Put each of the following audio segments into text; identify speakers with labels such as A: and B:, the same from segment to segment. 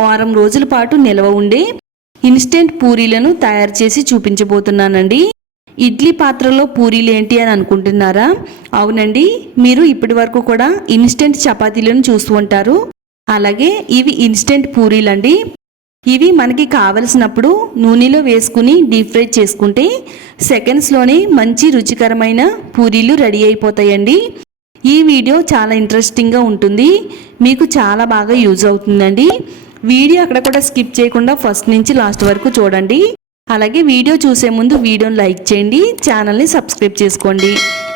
A: వారం రోజుల పాటు నిల్వ ఉండే ఇన్స్టెంట్ పూరీలను తయారు చేసి చూపించబోతున్నానండి. ఇడ్లీ పాత్రలో పూరీలు ఏంటి అని అనుకుంటున్నారా? అవునండి మీరు ఇప్పటి వరకు కూడా ఇన్స్టెంట్ చపాతీలను చూస్తూ ఉంటారు. అలాగే ఇవి ఇన్స్టెంట్ పూరీలండి. ఇవి మనకి కావలసినప్పుడు నూనెలో వేసుకుని డీప్ ఫ్రై చేసుకుంటే సెకండ్స్లోనే మంచి రుచికరమైన పూరీలు రెడీ అయిపోతాయండి. ఈ వీడియో చాలా ఇంట్రెస్టింగ్గా ఉంటుంది. మీకు చాలా బాగా యూజ్ అవుతుందండి. వీడియో అక్కడ కూడా స్కిప్ చేయకుండా ఫస్ట్ నుంచి లాస్ట్ వరకు చూడండి. అలాగే వీడియో చూసే ముందు వీడియోని లైక్ చేయండి ఛానల్ని సబ్స్క్రైబ్ చేసుకోండి.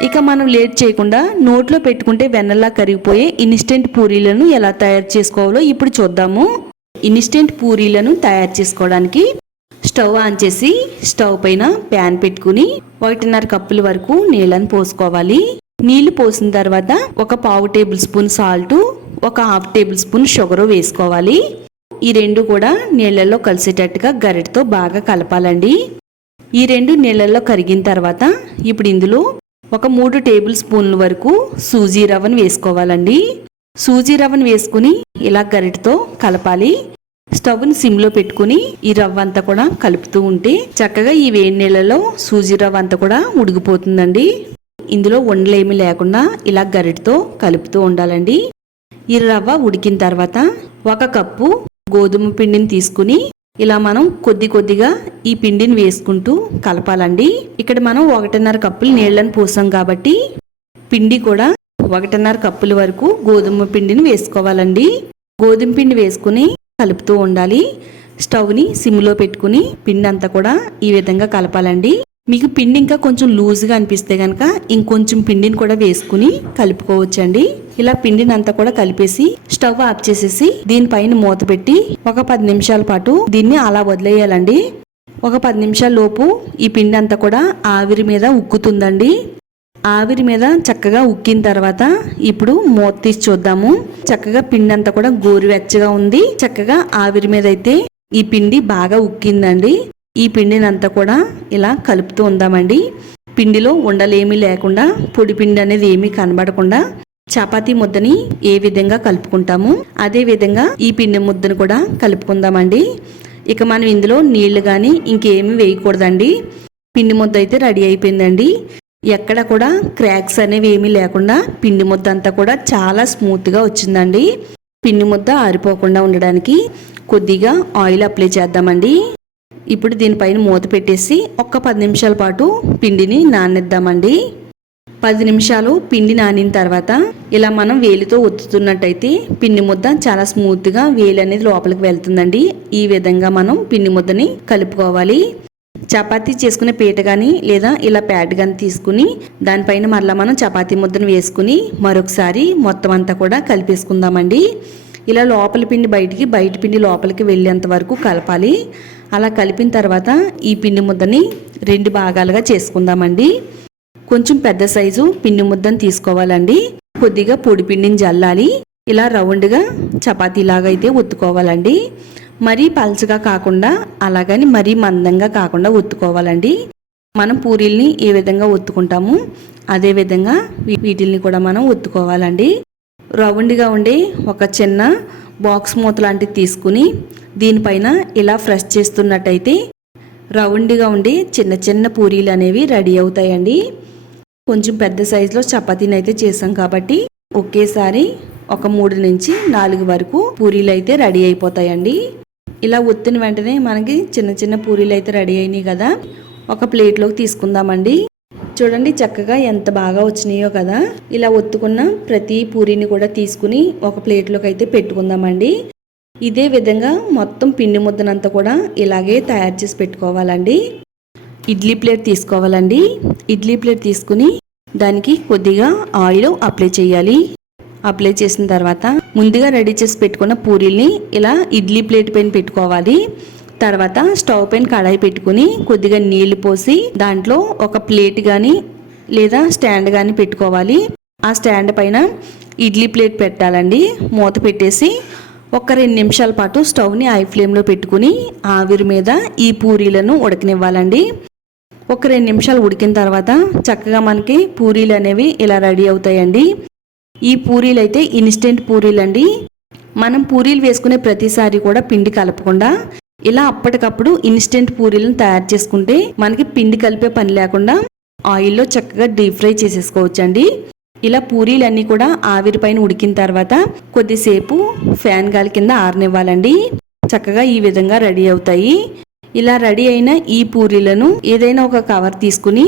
A: ఇక మనం లేట్ చేయకుండా నోట్లో పెట్టుకుంటే వెన్నలా కరిగిపోయే ఇన్స్టెంట్ పూరీలను ఎలా తయారు చేసుకోవాలో ఇప్పుడు చూద్దాము. ఇన్స్టెంట్ పూరీలను తయారు చేసుకోవడానికి స్టవ్ ఆన్ చేసి స్టవ్ పైన ప్యాన్ పెట్టుకుని ఒకటిన్నర కప్పుల వరకు నీళ్ళని పోసుకోవాలి. నీళ్ళు పోసిన తర్వాత ఒక పావు టేబుల్ స్పూన్ సాల్ట్ ఒక హాఫ్ టేబుల్ స్పూన్ షుగర్ వేసుకోవాలి. ఈ రెండు కూడా నీళ్ళల్లో కలిసేటట్టుగా గరిటతో బాగా కలపాలండి. ఈ రెండు నీళ్ళల్లో కరిగిన తర్వాత ఇప్పుడు ఇందులో ఒక మూడు టేబుల్ స్పూన్ల వరకు సూజీ రవ్వను వేసుకోవాలండి. సూజీ రవ్వను వేసుకుని ఇలా గరిటతో కలపాలి. స్టవ్ని సిమ్లో పెట్టుకుని ఈ రవ్వ అంతా కూడా కలుపుతూ ఉంటే చక్కగా ఈ వేడి నీళ్ళలో సూజీ రవ్వ అంతా కూడా ఉడికిపోతుందండి. ఇందులో ఉండలేమి లేకుండా ఇలా గరిటతో కలుపుతూ ఉండాలండి. ఈ రవ్వ ఉడికిన తర్వాత ఒక కప్పు గోధుమ పిండిని తీసుకుని ఇలా మనం కొద్ది కొద్దిగా ఈ పిండిని వేసుకుంటూ కలపాలండి. ఇక్కడ మనం ఒకటిన్నర కప్పులు నీళ్ళని పోసాం కాబట్టి పిండి కూడా ఒకటిన్నర కప్పుల వరకు గోధుమ పిండిని వేసుకోవాలండి. గోధుమ పిండి వేసుకుని కలుపుతూ ఉండాలి. స్టవ్ని సిమ్లో పెట్టుకుని పిండి అంతా కూడా ఈ విధంగా కలపాలండి. మీకు పిండి ఇంకా కొంచెం లూజ్గా అనిపిస్తే కనుక ఇంకొంచెం పిండిని కూడా వేసుకుని కలుపుకోవచ్చండి. ఇలా పిండిని అంతా కూడా కలిపేసి స్టవ్ ఆఫ్ చేసేసి దీనిపైన మూత పెట్టి ఒక పది నిమిషాల పాటు దీన్ని అలా వదిలేయాలండి. ఒక పది నిమిషాల లోపు ఈ పిండి అంతా కూడా ఆవిరి మీద ఉక్కుతుందండి. ఆవిరి మీద చక్కగా ఉక్కిన తర్వాత ఇప్పుడు మూత తీసి చూద్దాము. చక్కగా పిండి అంతా కూడా గోరువెచ్చగా ఉంది. చక్కగా ఆవిరి మీద అయితే ఈ పిండి బాగా ఉక్కిందండి. ఈ పిండిని అంతా కూడా ఇలా కలుపుతూ ఉందామండి. పిండిలో ఉండలేమీ లేకుండా పొడి పిండి అనేది ఏమీ కనబడకుండా చపాతీ ముద్దని ఏ విధంగా కలుపుకుంటాము అదే విధంగా ఈ పిండి ముద్దను కూడా కలుపుకుందామండి. ఇక మనం ఇందులో నీళ్ళు కానీ ఇంకేమీ వేయకూడదండి. పిండి ముద్ద అయితే రెడీ అయిపోయిందండి. ఎక్కడ కూడా క్రాక్స్ అనేవి ఏమీ లేకుండా పిండి ముద్ద అంతా కూడా చాలా స్మూత్గా వచ్చిందండి. పిండి ముద్ద ఆరిపోకుండా ఉండడానికి కొద్దిగా ఆయిల్ అప్లై చేద్దామండి. ఇప్పుడు దీనిపైన మూత పెట్టేసి ఒక్క పది నిమిషాల పాటు పిండిని నానేద్దామండి. పది నిమిషాలు పిండి నానిన తర్వాత ఇలా మనం వేలితో ఒత్తుతున్నట్టయితే పిండి ముద్ద చాలా స్మూత్గా వేలు అనేది లోపలికి వెళ్తుందండి. ఈ విధంగా మనం పిండి ముద్దని కలుపుకోవాలి. చపాతీ చేసుకునే పీట కానీ లేదా ఇలా ప్యాడ్ కానీ తీసుకుని దానిపైన మరలా మనం చపాతీ ముద్దను వేసుకుని మరొకసారి మొత్తం అంతా కూడా కలిపేసుకుందామండి. ఇలా లోపల పిండి బయటికి బయట పిండి లోపలికి వెళ్ళేంత వరకు కలపాలి. అలా కలిపిన తర్వాత ఈ పిండి ముద్దని రెండు భాగాలుగా చేసుకుందామండి. కొంచెం పెద్ద సైజు పిండి ముద్దను తీసుకోవాలండి. కొద్దిగా పొడి పిండిని జల్లాలి. ఇలా రౌండ్గా చపాతీలాగా అయితే ఒత్తుకోవాలండి. మరీ పల్చగా కాకుండా అలాగని మరీ మందంగా కాకుండా ఒత్తుకోవాలండి. మనం పూరీల్ని ఏ విధంగా ఒత్తుకుంటాము అదే విధంగా వీటిల్ని కూడా మనం ఒత్తుకోవాలండి. రౌండ్గా ఉండే ఒక చిన్న బాక్స్ మూత లాంటిది తీసుకుని దీనిపైన ఇలా ఫ్రెష్ చేస్తున్నట్టయితే రౌండ్గా ఉండి చిన్న చిన్న పూరీలు అనేవి రెడీ అవుతాయండి. కొంచెం పెద్ద సైజులో చపాతీని అయితే చేసాం కాబట్టి ఒకేసారి ఒక మూడు నుంచి నాలుగు వరకు పూరీలు అయితే రెడీ అయిపోతాయండి. ఇలా ఒత్తిన వెంటనే మనకి చిన్న చిన్న పూరీలు అయితే రెడీ అయినాయి కదా. ఒక ప్లేట్లోకి తీసుకుందామండి. చూడండి చక్కగా ఎంత బాగా వచ్చినాయో కదా. ఇలా ఒత్తుకున్న ప్రతి పూరీని కూడా తీసుకుని ఒక ప్లేట్లోకి అయితే పెట్టుకుందామండి. ఇదే విధంగా మొత్తం పిండి ముద్దనంతా కూడా ఇలాగే తయారు చేసి పెట్టుకోవాలండి. ఇడ్లీ ప్లేట్ తీసుకోవాలండి. ఇడ్లీ ప్లేట్ తీసుకుని దానికి కొద్దిగా ఆయిల్ అప్లై చేయాలి. అప్లై చేసిన తర్వాత ముందుగా రెడీ చేసి పెట్టుకున్న పూరీల్ని ఇలా ఇడ్లీ ప్లేట్ పైన పెట్టుకోవాలి. తర్వాత స్టవ్ పైన కడాయి పెట్టుకుని కొద్దిగా నీళ్ళు పోసి దాంట్లో ఒక ప్లేట్ కానీ లేదా స్టాండ్ కానీ పెట్టుకోవాలి. ఆ స్టాండ్ పైన ఇడ్లీ ప్లేట్ పెట్టాలండి. మూత పెట్టేసి ఒక రెండు నిమిషాల పాటు స్టవ్ని ఐ ఫ్లేమ్లో పెట్టుకుని ఆవిరి మీద ఈ పూరీలను ఉడకనివ్వాలండి. ఒక రెండు నిమిషాలు ఉడికిన తర్వాత చక్కగా మనకి పూరీలు అనేవి ఇలా రెడీ అవుతాయండి. ఈ పూరీలు అయితే ఇన్స్టెంట్ పూరీలు అండి మనం పూరీలు వేసుకునే ప్రతిసారి కూడా పిండి కలపకుండా ఇలా అప్పటికప్పుడు ఇన్స్టెంట్ పూరీలను తయారు చేసుకుంటే మనకి పిండి కలిపే పని లేకుండా ఆయిల్లో చక్కగా డీప్ ఫ్రై చేసేసుకోవచ్చండి. ఇలా పూరీలన్నీ కూడా ఆవిరి పైన ఉడికిన తర్వాత కొద్దిసేపు ఫ్యాన్ గాలి కింద ఆరనివ్వాలండి. చక్కగా ఈ విధంగా రెడీ అవుతాయి. ఇలా రెడీ అయిన ఈ పూరీలను ఏదైనా ఒక కవర్ తీసుకుని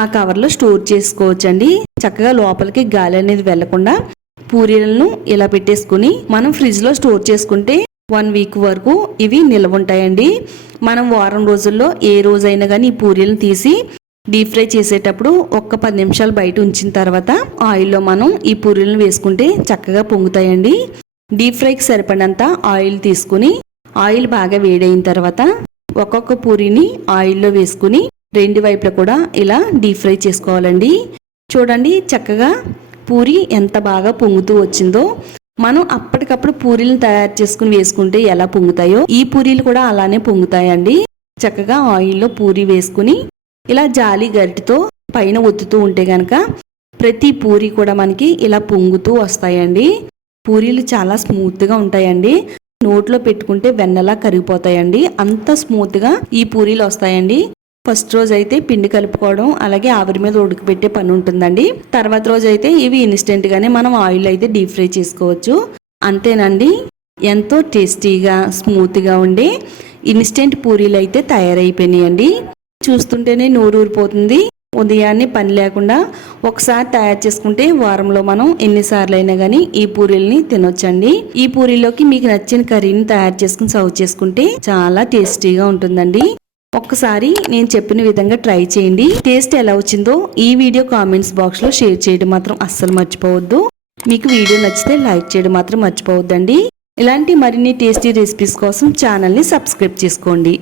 A: ఆ కవర్లో స్టోర్ చేసుకోవచ్చండి. చక్కగా లోపలికి గాలి అనేది వెళ్ళకుండా పూరీలను ఇలా పెట్టేసుకుని మనం ఫ్రిడ్జ్లో స్టోర్ చేసుకుంటే వన్ వీక్ వరకు ఇవి నిల్వ ఉంటాయండి. మనం వారం రోజుల్లో ఏ రోజైనా కానీ ఈ పూరీలను తీసి డీప్ ఫ్రై చేసేటప్పుడు ఒక్క పది నిమిషాలు బయట ఉంచిన తర్వాత ఆయిల్లో మనం ఈ పూరీలను వేసుకుంటే చక్కగా పొంగుతాయండి. డీప్ ఫ్రైకి సరిపడినంత ఆయిల్ తీసుకుని ఆయిల్ బాగా వేడైన తర్వాత ఒక్కొక్క పూరీని ఆయిల్లో వేసుకుని రెండు వైపులా కూడా ఇలా డీప్ ఫ్రై చేసుకోవాలండి. చూడండి చక్కగా పూరి ఎంత బాగా పొంగుతూ వచ్చిందో. మనం అప్పటికప్పుడు పూరీలను తయారు చేసుకుని వేసుకుంటే ఎలా పొంగుతాయో ఈ పూరీలు కూడా అలానే పొంగుతాయండి. చక్కగా ఆయిల్లో పూరి వేసుకుని ఇలా జాలి గరిటితో పైన ఒత్తుతూ ఉంటే కనుక ప్రతి పూరి కూడా మనకి ఇలా పొంగుతూ వస్తాయండి. పూరీలు చాలా స్మూత్గా ఉంటాయండి. నోట్లో పెట్టుకుంటే వెన్నలా కరిగిపోతాయండి. అంత స్మూత్గా ఈ పూరీలు వస్తాయండి. ఫస్ట్ రోజు అయితే పిండి కలుపుకోవడం అలాగే ఆవిరి మీద ఉడకబెట్టే పని ఉంటుందండి. తర్వాత రోజు అయితే ఇవి ఇన్స్టెంట్గానే మనం ఆయిల్ అయితే డీప్ ఫ్రై చేసుకోవచ్చు. అంతేనండి. ఎంతో టేస్టీగా స్మూత్గా ఉండే ఇన్స్టెంట్ పూరీలు అయితే తయారైపోయినాయండి. చూస్తుంటేనే నూరూరిపోతుంది. ఉదయాన్నే పని లేకుండా ఒకసారి తయారు చేసుకుంటే వారంలో మనం ఎన్నిసార్లు అయినా కానీ ఈ పూరీల్ని తినొచ్చండి. ఈ పూరీలోకి మీకు నచ్చిన కర్రీని తయారు చేసుకుని సర్వ్ చేసుకుంటే చాలా టేస్టీగా ఉంటుందండి. ఒక్కసారి నేను చెప్పిన విధంగా ట్రై చేయండి. టేస్ట్ ఎలా వచ్చిందో ఈ వీడియో కామెంట్స్ బాక్స్లో షేర్ చేయడం మాత్రం అస్సలు మర్చిపోవద్దు. మీకు వీడియో నచ్చితే లైక్ చేయడం మాత్రం మర్చిపోవద్దండి. ఇలాంటి మరిన్ని టేస్టీ రెసిపీస్ కోసం ఛానల్ని సబ్స్క్రైబ్ చేసుకోండి.